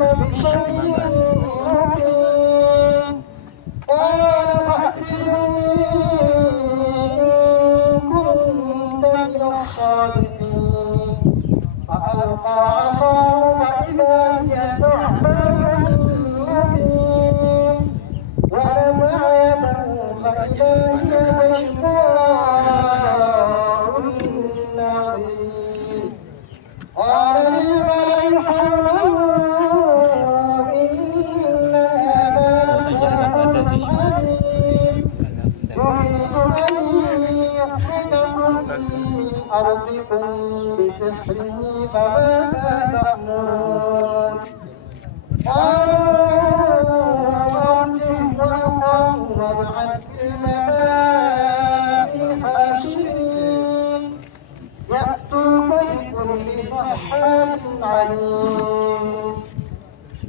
بشيء مبين قال فأتوني إن كنت من الصادقين فألقى عصاه فإذا هي ثعبان مبين ونزع يده فإذا هي بيضاء للناظرين قال للملأ حوله إن هذا لساحر عليم يريد أن يخرجكم من أرضكم بسحره فماذا تأمرون قالوا أرجه وأخاه وابعث في المدائن حاشرين يأتوك بكل سحار عليم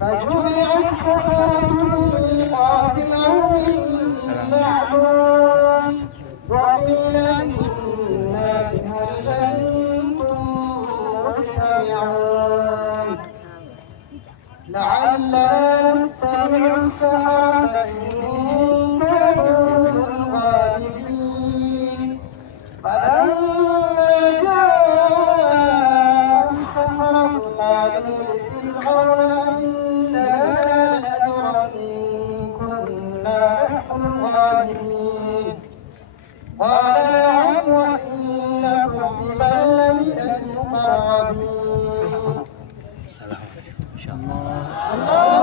فجمع السحرة لميقات يوم معلوم وقيل للناس هل أنتم مجتمعون لعلنا نتبع السحرة إن كانوا هم الغالبين فلما جاء السحرة قالوا لفرعون إن لنا لأجرا إن كنا نحن الغالبين قال نعم وإنكم إذا لمن المقربين. السلام عليكم إن شاء الله.